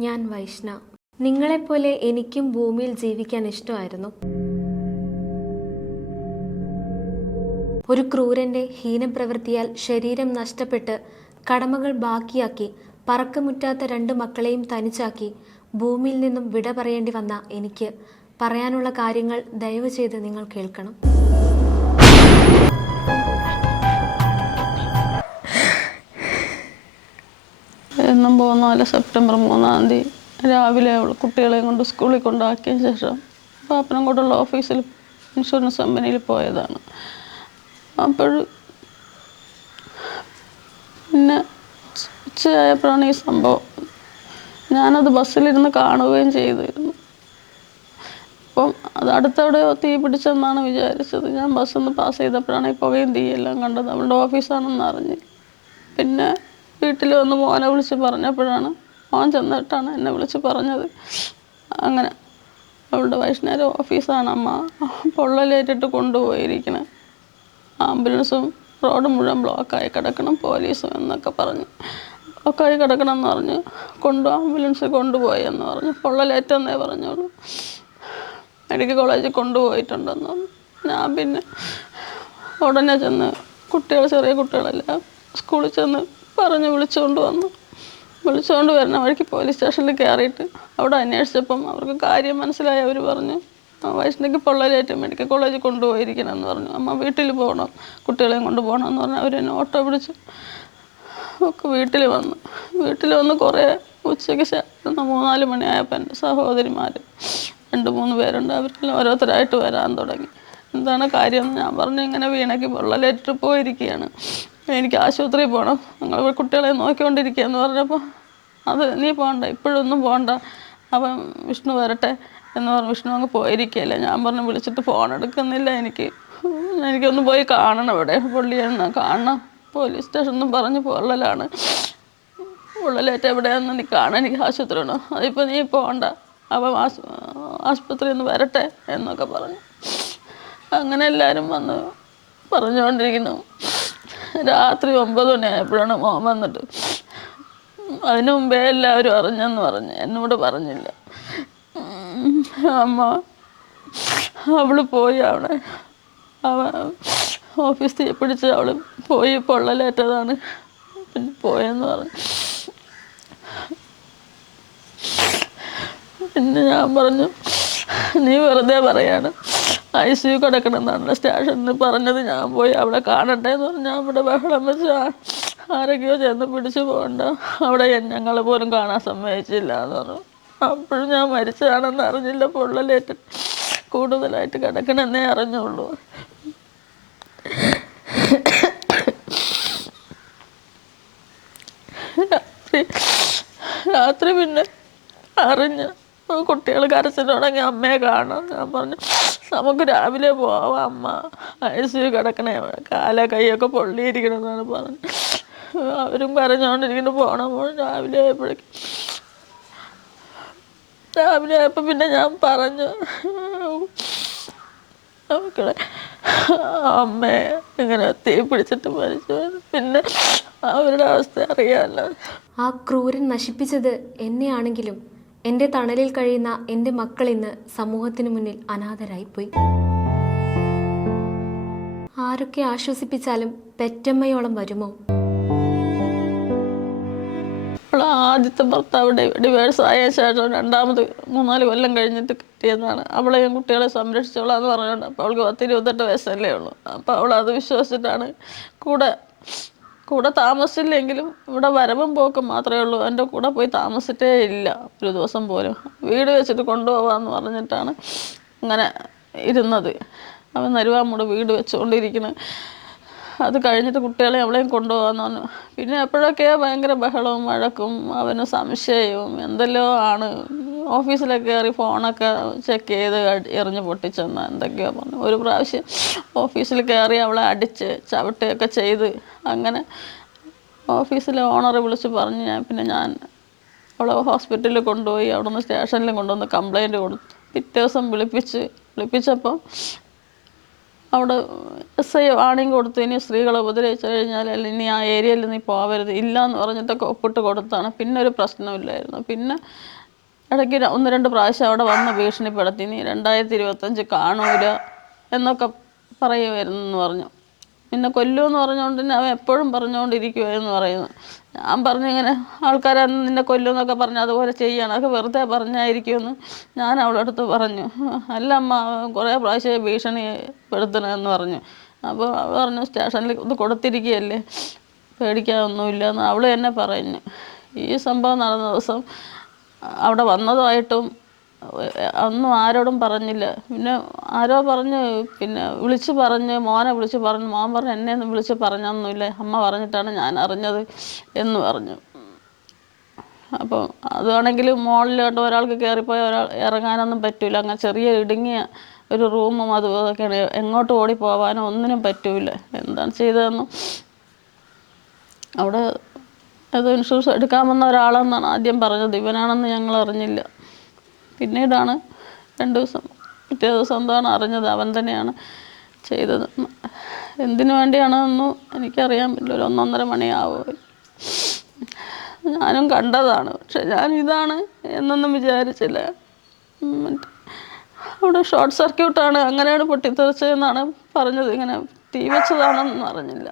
ഞാൻ വൈഷ്ണ. നിങ്ങളെപ്പോലെ എനിക്കും ഭൂമിയിൽ ജീവിക്കാൻ ഇഷ്ടമായിരുന്നു. ഒരു ക്രൂരന്റെ ഹീനപ്രവൃത്തിയാൽ ശരീരം നഷ്ടപ്പെട്ട് കടമകൾ ബാക്കിയാക്കി പറക്കമുറ്റാത്ത രണ്ട് മക്കളെയും തനിച്ചാക്കി ഭൂമിയിൽ നിന്നും വിട പറയേണ്ടി വന്ന എനിക്ക് പറയാനുള്ള കാര്യങ്ങൾ ദയവ് ചെയ്ത് നിങ്ങൾ കേൾക്കണം. എന്നും പോകുന്ന സെപ്റ്റംബർ മൂന്നാം തീയതി രാവിലെ അവൾ കുട്ടികളെയും കൊണ്ട് സ്കൂളിൽ കൊണ്ടാക്കിയ ശേഷം പാപ്പനംകോട്ടുള്ള ഓഫീസിൽ ഇൻഷുറൻസ് കമ്പനിയിൽ പോയതാണ്. അപ്പോൾ പിന്നെ ഉച്ചയായപ്പോഴാണ് ഈ സംഭവം. ഞാനത് ബസ്സിലിരുന്ന് കാണുകയും ചെയ്തിരുന്നു. അപ്പം അത് അടുത്തവിടെ തീ പിടിച്ചെന്നാണ് വിചാരിച്ചത്. ഞാൻ ബസ്സിൽ നിന്ന് പാസ് ചെയ്തപ്പോഴാണ് ഈ പുകയും തീയെല്ലാം കണ്ടത്. അവളുടെ ഓഫീസാണെന്ന് അറിഞ്ഞ് പിന്നെ വീട്ടിൽ വന്ന് മോനെ വിളിച്ച് പറഞ്ഞപ്പോഴാണ് മോൻ ചെന്നിട്ടാണ് എന്നെ വിളിച്ച് പറഞ്ഞത്. അങ്ങനെ അവളുടെ വൈഷ്ണവ ഓഫീസാണ് അമ്മ. പൊള്ളലേറ്റിട്ട് കൊണ്ടുപോയിരിക്കണേ. ആംബുലൻസും റോഡ് മുഴുവൻ ബ്ലോക്കായി കിടക്കണം പോലീസും എന്നൊക്കെ പറഞ്ഞു. ബ്ലോക്കായി കിടക്കണം എന്ന് പറഞ്ഞ് കൊണ്ടു ആംബുലൻസ് കൊണ്ടുപോയി എന്ന് പറഞ്ഞ്. പൊള്ളലേറ്റെന്നേ പറഞ്ഞോളൂ. മെഡിക്കൽ കോളേജിൽ കൊണ്ടുപോയിട്ടുണ്ടെന്ന് പറഞ്ഞു. ഞാൻ പിന്നെ ഉടനെ ചെന്ന് കുട്ടികൾ ചെറിയ കുട്ടികളെല്ലാം സ്കൂളിൽ ചെന്ന് പറഞ്ഞ് വിളിച്ചുകൊണ്ട് വന്നു. വിളിച്ചുകൊണ്ട് വരുന്ന വഴിക്ക് പോലീസ് സ്റ്റേഷനിൽ കയറിയിട്ട് അവിടെ അന്വേഷിച്ചപ്പം അവർക്ക് കാര്യം മനസ്സിലായി അവർ പറഞ്ഞു "ആ, വൈഷ്ണവിക്ക് പൊള്ളലേറ്റ് മെഡിക്കൽ കോളേജിൽ കൊണ്ടുപോയിരിക്കണം എന്ന് പറഞ്ഞു. അമ്മ വീട്ടിൽ പോകണം കുട്ടികളെയും കൊണ്ട് പോകണം എന്ന് പറഞ്ഞു അവർ എന്നെ ഓട്ടോ പിടിച്ച് ഒക്കെ വീട്ടിൽ വന്നു. വീട്ടിൽ വന്ന് കുറേ ഉച്ചയ്ക്ക് ശേഷം മൂന്നാൽ മണിയായപ്പോൾ എന്റെ സഹോദരിമാർ രണ്ട് മൂന്ന് പേരുണ്ട്. അവരെല്ലാം ഓരോരുത്തരായിട്ട് വരാൻ തുടങ്ങി. എന്താണ് കാര്യം ഞാൻ പറഞ്ഞു ഇങ്ങനെ വീണയ്ക്ക് പൊള്ളലേറ്റിട്ട് പോയിരിക്കുകയാണ്. എനിക്ക് ആശുപത്രിയിൽ പോകണം ഇവിടെ കുട്ടികളെ നോക്കിക്കൊണ്ടിരിക്കുക എന്ന് പറഞ്ഞപ്പോൾ അത് നീ പോകണ്ട ഇപ്പോഴൊന്നും പോകണ്ട അപ്പം വിഷ്ണു വരട്ടെ. എന്ന് പറഞ്ഞു വിഷ്ണു അങ്ങ് പോയിരിക്കുകയല്ലേ. ഞാൻ പറഞ്ഞു വിളിച്ചിട്ട് ഫോൺ എടുക്കുന്നില്ല എനിക്ക്. എനിക്കൊന്ന് പോയി കാണണം ഇവിടെ. പുള്ളിയെന്ന് കാണണം? പോലീസ് സ്റ്റേഷനൊന്നും പറഞ്ഞ് പൊള്ളലാണ്. പൊള്ളലേറ്റ് എവിടെയാന്ന് നീ കാണാൻ എനിക്ക് ആശുപത്രി ഉണ്ടോ അതിപ്പോൾ നീ പോകണ്ട അപ്പം ആശു ഒന്ന് വരട്ടെ എന്നൊക്കെ പറഞ്ഞു. അങ്ങനെ എല്ലാവരും വന്ന് പറഞ്ഞുകൊണ്ടിരിക്കുന്നു. രാത്രി ഒമ്പത് മണിയായപ്പോഴാണ് മോൻ വന്നിട്ട് അതിനു മുമ്പേ എല്ലാവരും അറിഞ്ഞെന്ന് പറഞ്ഞു എന്നോട് പറഞ്ഞില്ല. അമ്മ അവൾ പോയി അവിടെ. അവ ഓഫീസിൽ പിടിച്ച് അവൾ പോയി പൊള്ളലേറ്റതാണ്. പിന്നെ പോയെന്ന് പറഞ്ഞു. പിന്നെ ഞാൻ പറഞ്ഞു നീ വെറുതെ പറയാണ്. ഐ സി യു കിടക്കണമെന്നാണ് സ്റ്റേഷനിൽ പറഞ്ഞത് ഞാൻ പോയി അവിടെ കാണട്ടെ എന്ന് പറഞ്ഞു ഞാൻ അവിടെ ബഹളം വെച്ച് ആരൊക്കെയോ ചെന്ന് പിടിച്ചു പോകണ്ട. അവിടെ ഞങ്ങളെ പോലും കാണാൻ സമ്മതിച്ചില്ല എന്ന് പറഞ്ഞു. അപ്പോഴും ഞാൻ മരിച്ചതാണെന്ന് അറിഞ്ഞില്ല. പൊള്ളലേറ്റ് കൂടുതലായിട്ട് കിടക്കണമെന്നേ അറിഞ്ഞുള്ളൂ. രാത്രി രാത്രി പിന്നെ അറിഞ്ഞ് കുട്ടികൾ കരച്ചിൽ അമ്മയെ കാണാം. ഞാൻ പറഞ്ഞു നമുക്ക് രാവിലെ പോവാം അമ്മ. യു കിടക്കണേ. കാല കൈയൊക്കെ പൊള്ളിയിരിക്കണമെന്നാണ് പറഞ്ഞത്. അവരും കരഞ്ഞുകൊണ്ടിരിക്കുന്നു പോകണം രാവിലെ ആയപ്പോഴേക്കും രാവിലെ ആയപ്പോൾ പിന്നെ ഞാൻ പറഞ്ഞു മക്കളെ അമ്മയെ ഇങ്ങനെ തീ പിടിച്ചിട്ട് മരിച്ചു. പിന്നെ അവരുടെ അവസ്ഥ അറിയാമല്ലോ. ആ ക്രൂരൻ നശിപ്പിച്ചത് എന്നെയാണെങ്കിലും എന്റെ തണലിൽ കഴിയുന്ന എന്റെ മക്കൾ ഇന്ന് സമൂഹത്തിന് മുന്നിൽ അനാഥരായിപ്പോയി. ആരൊക്കെ ആശ്വസിപ്പിച്ചാലും പെറ്റമ്മയോളം വരുമോ? ആദ്യത്തെ ഭർത്താവ് ഡിവേഴ്സ് ആയ ശേഷം രണ്ടാമത് മൂന്നാൽ കൊല്ലം കഴിഞ്ഞിട്ട് കിട്ടിയതാണ്. അവളെയും കുട്ടികളെ സംരക്ഷിച്ചോളാന്ന് പറഞ്ഞുകൊണ്ട്. അപ്പോൾ അവൾക്ക് പത്തിരുപത്തെട്ട് വയസ്സല്ലേ ഉള്ളൂ. അപ്പോൾ അവൾ അത് വിശ്വസിച്ചിട്ടാണ് കൂടെ കൂടെ താമസിച്ചില്ലെങ്കിലും ഇവിടെ വരവും പോക്കും മാത്രമേ ഉള്ളൂ. എന്റെ കൂടെ പോയി താമസിച്ചിട്ടേ ഇല്ല. ഒരു ദിവസം പോലും. വീട് വെച്ചിട്ട് കൊണ്ടുപോകാമെന്ന് പറഞ്ഞിട്ടാണ് അങ്ങനെ ഇരുന്നത്. അവൻ നരുവാമ്മൂടെ വീട് വെച്ചുകൊണ്ടിരിക്കുന്നത് അത് കഴിഞ്ഞിട്ട് കുട്ടികളെ അവളെയും കൊണ്ടുപോകാന്ന് പറഞ്ഞു. പിന്നെ എപ്പോഴൊക്കെയോ ഭയങ്കര ബഹളവും വഴക്കും അവന് സംശയവും എന്തെല്ലോ ആണ്. ഓഫീസിലൊക്കെ കയറി ഫോണൊക്കെ ചെക്ക് ചെയ്ത് എറിഞ്ഞ് പൊട്ടിച്ചെന്ന് എന്തൊക്കെയോ പറഞ്ഞു. ഒരു പ്രാവശ്യം ഓഫീസിൽ കയറി അവളെ അടിച്ച് ചവിട്ടുകയൊക്കെ ചെയ്ത് അങ്ങനെ ഓഫീസിലെ ഓണറെ വിളിച്ച് പറഞ്ഞ് ഞാൻ പിന്നെ ഞാൻ അവളെ ഹോസ്പിറ്റലിൽ കൊണ്ടുപോയി അവിടെ നിന്ന് സ്റ്റേഷനിൽ കൊണ്ടുവന്ന് കംപ്ലൈന്റ് കൊടുത്തു. പിറ്റേ ദിവസം വിളിപ്പിച്ച് വിളിപ്പിച്ചപ്പം അവിടെ എസ് ഐ വാണിംഗ് കൊടുത്തു. ഇനി സ്ത്രീകളെ ഉപദ്രവിച്ചു കഴിഞ്ഞാൽ ഇനി ആ ഏരിയയിൽ നീ പോവരുത്. ഇല്ല എന്ന് പറഞ്ഞിട്ടൊക്കെ ഒപ്പിട്ട് കൊടുത്താണ്. പിന്നെ ഒരു പ്രശ്നമില്ലായിരുന്നു. പിന്നെ ഇടയ്ക്ക് ഒന്ന് രണ്ട് പ്രാവശ്യം അവിടെ വന്ന് ഭീഷണിപ്പെടുത്തി നീ രണ്ടായിരത്തി ഇരുപത്തഞ്ച് കാണൂല എന്നൊക്കെ പറയുമായിരുന്നു പറഞ്ഞു. പിന്നെ കൊല്ലുമെന്ന് പറഞ്ഞുകൊണ്ട് തന്നെ അവൻ എപ്പോഴും പറഞ്ഞുകൊണ്ടിരിക്കുവായിരുന്നു പറയുന്നു. ഞാൻ പറഞ്ഞു ഇങ്ങനെ ആൾക്കാരെ നിന്നെ കൊല്ലുമെന്നൊക്കെ പറഞ്ഞു അതുപോലെ ചെയ്യണം. അതൊക്കെ വെറുതെ പറഞ്ഞായിരിക്കുമെന്ന് ഞാൻ അവളുടെ അടുത്ത് പറഞ്ഞു. അല്ല അമ്മ കുറേ പ്രാവശ്യം ഭീഷണിപ്പെടുത്തണമെന്ന് പറഞ്ഞു. അപ്പോൾ അവൾ പറഞ്ഞു സ്റ്റേഷനിൽ ഇത് കൊടുത്തിരിക്കുകയല്ലേ? പേടിക്കാനൊന്നുമില്ല എന്ന് അവൾ തന്നെ പറഞ്ഞു. ഈ സംഭവം നടന്ന ദിവസം അവിടെ വന്നതായിട്ടും ഒന്നും ആരോടും പറഞ്ഞില്ല. പിന്നെ ആരോ പറഞ്ഞ് പിന്നെ വിളിച്ച് പറഞ്ഞ് മോനെ വിളിച്ച് പറഞ്ഞു മോൻ പറഞ്ഞു എന്നെ ഒന്നും വിളിച്ച് പറഞ്ഞൊന്നുമില്ല. അമ്മ പറഞ്ഞിട്ടാണ് ഞാൻ അറിഞ്ഞത് എന്ന് പറഞ്ഞു. അപ്പോൾ അതാണെങ്കിൽ മുകളിലോട്ട് ഒരാൾക്ക് കയറിപ്പോയ ഒരാൾ ഇറങ്ങാനൊന്നും പറ്റില്ല അങ്ങനെ ചെറിയ ഇടുങ്ങിയ ഒരു റൂമും അതും എങ്ങോട്ട് ഓടി പോകാനോ ഒന്നിനും പറ്റൂല. എന്താണ് ചെയ്തതെന്നും അവിടെ അത് ഇൻഷുറൻസ് എടുക്കാൻ വന്ന ഒരാളെന്നാണ് ആദ്യം പറഞ്ഞത്. ഇവനാണെന്ന് ഞങ്ങൾ അറിഞ്ഞില്ല. പിന്നീടാണ് രണ്ട് ദിവസം പിറ്റേ ദിവസം എന്താണ് അറിഞ്ഞത്? അവൻ തന്നെയാണ് ചെയ്തത്. എന്തിനു വേണ്ടിയാണെന്നൊന്നും എനിക്കറിയാൻ പറ്റില്ല ഒരു ഒന്നൊന്നര മണിയാവും ഞാനും കണ്ടതാണ്. പക്ഷെ ഞാൻ ഇതാണ് എന്നൊന്നും വിചാരിച്ചില്ല. അവിടെ ഷോർട്ട് സർക്യൂട്ടാണ്. അങ്ങനെയാണ് പൊട്ടിത്തെറിച്ചതെന്നാണ് പറഞ്ഞത്. ഇങ്ങനെ തീ വെച്ചതാണെന്നൊന്നും അറിഞ്ഞില്ല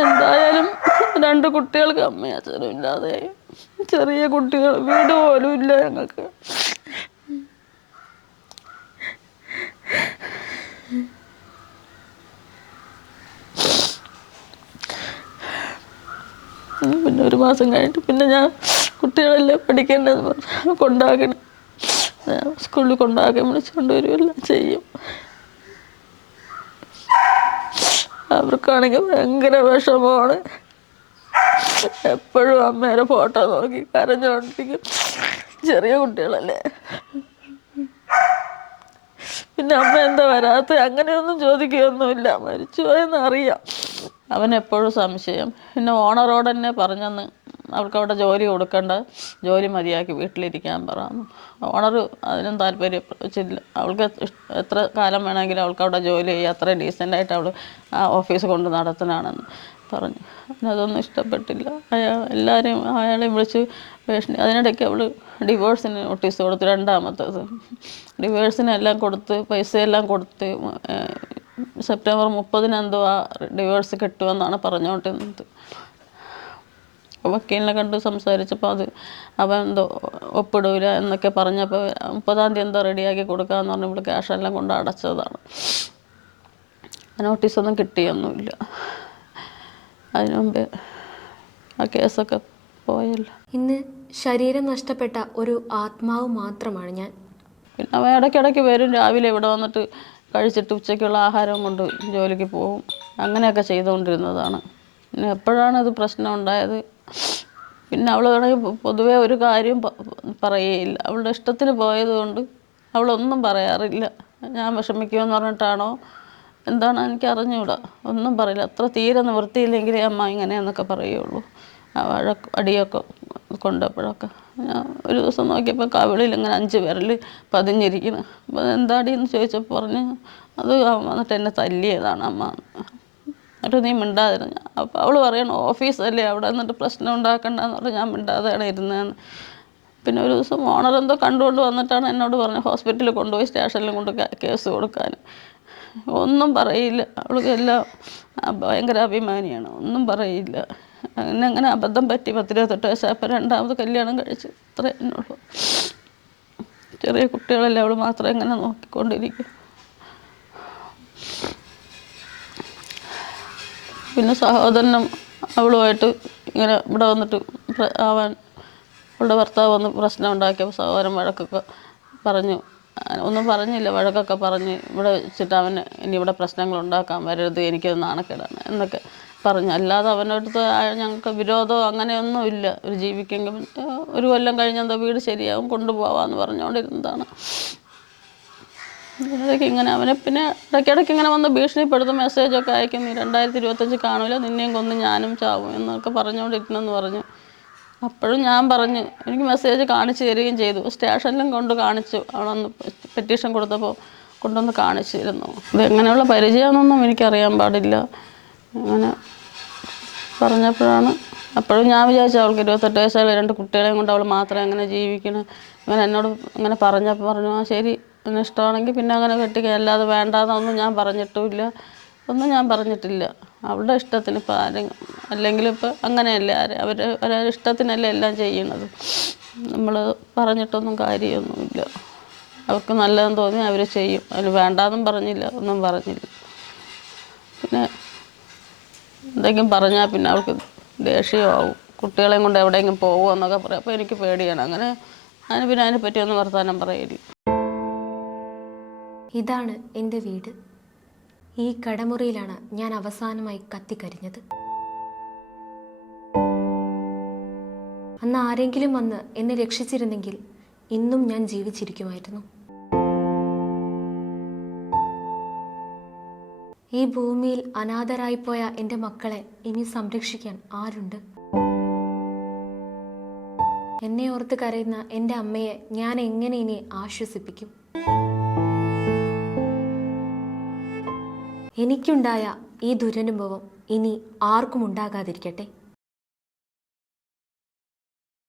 എന്തായാലും രണ്ട് കുട്ടികൾക്ക് അമ്മയും അച്ഛനും ഇല്ലാതെ ചെറിയ കുട്ടികൾ വീട് പോലും ഇല്ല ഞങ്ങൾക്ക്. പിന്നെ ഒരു മാസം കഴിഞ്ഞിട്ട് പിന്നെ ഞാൻ കുട്ടികളെല്ലാം പഠിക്കേണ്ടത് കൊണ്ടാകണം സ്കൂളിൽ കൊണ്ടാക്കാൻ വിളിച്ചുകൊണ്ട് വരുമെല്ലാം ചെയ്യും. അവർക്കാണെങ്കിൽ ഭയങ്കര വിഷമമാണ്. എപ്പോഴും അമ്മേരെ ഫോട്ടോ നോക്കി കരഞ്ഞോണ്ടിരിക്കും. ചെറിയ കുട്ടികളല്ലേ. പിന്നെ അമ്മ എന്താ വരാത്ത? അങ്ങനെയൊന്നും ചോദിക്കുകയൊന്നുമില്ല. മരിച്ചു പോയെന്ന് അറിയാം അവൻ എപ്പോഴും സംശയം. പിന്നെ ഓണറോട് തന്നെ പറഞ്ഞെന്ന് അവൾക്ക് അവിടെ ജോലി കൊടുക്കണ്ട ജോലി മതിയാക്കി വീട്ടിലിരിക്കാൻ പറ. ഓണർ അതിനും താല്പര്യം വെച്ചില്ല. അവൾക്ക് എത്ര കാലം വേണമെങ്കിലും അവൾക്ക് അവിടെ ജോലി ചെയ്യുക. അത്ര ഡീസന്റായിട്ട് അവൾ ആ ഓഫീസ് കൊണ്ട് നടത്തണമെന്ന് പറഞ്ഞു. അതൊന്നും ഇഷ്ടപ്പെട്ടില്ല. അയാൾ എല്ലാവരെയും അയാളെയും വിളിച്ച് ഭീഷണി അതിനിടയ്ക്ക് അവൾ ഡിവോഴ്സിന് നോട്ടീസ് കൊടുത്തു. രണ്ടാമത്തത് ഡിവോഴ്സിനെല്ലാം കൊടുത്ത് പൈസയെല്ലാം കൊടുത്ത് സെപ്റ്റംബർ മുപ്പതിനെന്തോ ആ ഡിവോഴ്സ് കിട്ടുമെന്നാണ് പറഞ്ഞുകൊണ്ടിരുന്നത്. വക്കീലിനെ കണ്ട് സംസാരിച്ചപ്പോൾ അത് അവൻ എന്തോ ഒപ്പിടൂല എന്നൊക്കെ പറഞ്ഞപ്പോൾ മുപ്പതാം തീയതി എന്തോ റെഡിയാക്കി കൊടുക്കാമെന്ന് പറഞ്ഞ് ഇവിടെ ക്യാഷെല്ലാം കൊണ്ട് അടച്ചതാണ്. നോട്ടീസൊന്നും കിട്ടിയൊന്നുമില്ല. അതിനു മുമ്പേ ആ കേസൊക്കെ പോയല്ലോ. ഇന്ന് ശരീരം നഷ്ടപ്പെട്ട ഒരു ആത്മാവ് മാത്രമാണ് ഞാൻ. പിന്നെ അവൻ ഇടയ്ക്കിടയ്ക്ക് വരും. രാവിലെ ഇവിടെ വന്നിട്ട് കഴിച്ചിട്ട് ഉച്ചയ്ക്കുള്ള ആഹാരം കൊണ്ട് ജോലിക്ക് പോകും. അങ്ങനെയൊക്കെ ചെയ്തുകൊണ്ടിരുന്നതാണ്. പിന്നെ എപ്പോഴാണ് ഇത് പ്രശ്നം ഉണ്ടായത്? പിന്നെ അവൾ വേണമെങ്കിൽ പൊതുവെ ഒരു കാര്യം പറയുകയില്ല അവളുടെ ഇഷ്ടത്തിന് പോയതുകൊണ്ട് അവളൊന്നും പറയാറില്ല. ഞാൻ വിഷമിക്കുമെന്ന് പറഞ്ഞിട്ടാണോ? എന്താണ് എനിക്ക് അറിഞ്ഞൂടാ. ഒന്നും പറയില്ല. അത്ര തീരെ നിവൃത്തിയില്ലെങ്കിലേ അമ്മ ഇങ്ങനെയെന്നൊക്കെ പറയുള്ളൂ. വഴക്ക് അടിയൊക്കെ കൊണ്ടപ്പോഴൊക്കെ. ഞാൻ ഒരു ദിവസം നോക്കിയപ്പോൾ കവിളിൽ ഇങ്ങനെ അഞ്ച് വിരൽ പതിഞ്ഞിരിക്കുന്നു. അപ്പോൾ എന്താടി എന്ന് ചോദിച്ചപ്പോൾ പറഞ്ഞ് അത് വന്നിട്ട് എന്നെ തല്ലിയതാണ് അമ്മ. എന്നിട്ട് നീ മിണ്ടാതിരുന്നു. അപ്പോൾ അവൾ പറയണം ഓഫീസല്ലേ അവിടെ നിന്നിട്ട് പ്രശ്നം ഉണ്ടാക്കണ്ടെന്ന് പറഞ്ഞ് ഞാൻ മിണ്ടാതെയാണ് ഇരുന്നതെന്ന്. പിന്നെ ഒരു ദിവസം ഓണർ എന്തോ കണ്ടുകൊണ്ട് വന്നിട്ടാണ് എന്നോട് പറഞ്ഞത് ഹോസ്പിറ്റലിൽ കൊണ്ടുപോയി സ്റ്റേഷനിൽ കൊണ്ട് കേസ് കൊടുക്കാൻ ഒന്നും പറയില്ല. അവൾക്ക് എല്ലാം ഭയങ്കര അഭിമാനിയാണ്. ഒന്നും പറയില്ല. അങ്ങനെ അങ്ങനെ അബദ്ധം പറ്റി പത്തിരുപത്തെട്ട് വയസ്സായപ്പോൾ രണ്ടാമത് കല്യാണം കഴിച്ച് ഇത്രേ എന്നുള്ളൂ ചെറിയ കുട്ടികളല്ലേ അവൾ മാത്രം ഇങ്ങനെ നോക്കിക്കൊണ്ടിരിക്കും പിന്നെ സഹോദരനും അവളുമായിട്ട് ഇങ്ങനെ ഇവിടെ വന്നിട്ട് ആവാൻ അവളുടെ ഭർത്താവ് വന്ന് പ്രശ്നം ഉണ്ടാക്കിയപ്പോൾ സഹോദരൻ വഴക്കൊക്കെ പറഞ്ഞു. ഒന്നും പറഞ്ഞില്ല വഴക്കൊക്കെ പറഞ്ഞ് ഇവിടെ വെച്ചിട്ട് അവന് ഇനി ഇവിടെ പ്രശ്നങ്ങൾ ഉണ്ടാക്കാൻ വരരുത് എനിക്കത് നാണക്കേടാണ് എന്നൊക്കെ പറഞ്ഞു. അല്ലാതെ അവനടുത്ത് ഞങ്ങൾക്ക് വിരോധമോ അങ്ങനെയൊന്നും ഇല്ല. ഒരു ജീവിക്കെങ്കിൽ ഒരു കൊല്ലം കഴിഞ്ഞെന്തോ വീട് ശരിയാവും കൊണ്ടുപോകാമെന്ന് പറഞ്ഞുകൊണ്ടിരുന്നതാണ്. ഇടയ്ക്ക് ഇങ്ങനെ. അവനെ പിന്നെ ഇടയ്ക്കിടയ്ക്ക് ഇങ്ങനെ വന്ന് ഭീഷണിപ്പെടുത്തും മെസ്സേജൊക്കെ അയക്കും. നീ രണ്ടായിരത്തി ഇരുപത്തഞ്ച് കാണൂല നിന്നെയും കൊന്ന് ഞാനും ചാവും എന്നൊക്കെ പറഞ്ഞുകൊണ്ടിരിക്കണമെന്ന് പറഞ്ഞു. അപ്പോഴും ഞാൻ പറഞ്ഞു എനിക്ക് മെസ്സേജ് കാണിച്ചു തരികയും ചെയ്തു. സ്റ്റേഷനിലും കൊണ്ട് കാണിച്ചു. അവളന്ന് പെറ്റീഷൻ കൊടുത്തപ്പോൾ കൊണ്ടുവന്ന് കാണിച്ചിരുന്നു. ഇതെങ്ങനെയുള്ള പരിചയമാണെന്നൊന്നും എനിക്കറിയാൻ പാടില്ല. അങ്ങനെ പറഞ്ഞപ്പോഴാണ് അപ്പോഴും ഞാൻ വിചാരിച്ചു അവൾക്ക് ഇരുപത്തെട്ട് വയസ്സായ രണ്ട് കുട്ടികളെയും കൊണ്ട് അവൾ മാത്രമേ അങ്ങനെ ജീവിക്കണം? അങ്ങനെ എന്നോട് അങ്ങനെ പറഞ്ഞപ്പോൾ പറഞ്ഞു ആ ശരി. എന്നെ ഇഷ്ടമാണെങ്കിൽ പിന്നെ അങ്ങനെ കെട്ടിക്കുക അല്ലാതെ വേണ്ടാന്നൊന്നും ഞാൻ പറഞ്ഞിട്ടുമില്ല. ഒന്നും ഞാൻ പറഞ്ഞിട്ടില്ല. അവളുടെ ഇഷ്ടത്തിന് ഇപ്പം ആരും അല്ലെങ്കിൽ ഇപ്പം അങ്ങനെയല്ലേ ആര് അവർ അവരുടെ ഇഷ്ടത്തിനല്ലേ എല്ലാം ചെയ്യണത് നമ്മൾ പറഞ്ഞിട്ടൊന്നും കാര്യമൊന്നുമില്ല. അവർക്ക് നല്ലതെന്ന് തോന്നി അവർ ചെയ്യും. അതിന് വേണ്ടാന്നും പറഞ്ഞില്ല ഒന്നും പറഞ്ഞില്ല. പിന്നെ എന്തെങ്കിലും പറഞ്ഞാൽ പിന്നെ അവൾക്ക് ദേഷ്യമാവും. കുട്ടികളെയും കൊണ്ട് എവിടെയെങ്കിലും പോകുമോ എന്നൊക്കെ പറയും. അപ്പോൾ എനിക്ക് പേടിയാണ്. അങ്ങനെ ഞാൻ പിന്നെ അതിനെ പറ്റിയൊന്നും വർത്തമാനം പറയില്ല ഇതാണ് എന്റെ വീട്. ഈ കടമുറിയിലാണ് ഞാൻ അവസാനമായി കത്തിക്കരിഞ്ഞത് അന്ന് ആരെങ്കിലും വന്ന് എന്നെ രക്ഷിച്ചിരുന്നെങ്കിൽ ഇന്നും ഞാൻ ജീവിച്ചിരിക്കുമായിരുന്നു. ഈ ഭൂമിയിൽ അനാഥരായിപ്പോയ എന്റെ മക്കളെ ഇനി സംരക്ഷിക്കാൻ ആരുണ്ട്? എന്നെ ഓർത്ത് കരയുന്ന എന്റെ അമ്മയെ ഞാൻ എങ്ങനെ ഇനി ആശ്വസിപ്പിക്കും? എനിക്കുണ്ടായ ഈ ദുരനുഭവം ഇനി ആർക്കും ഉണ്ടാകാതിരിക്കട്ടെ?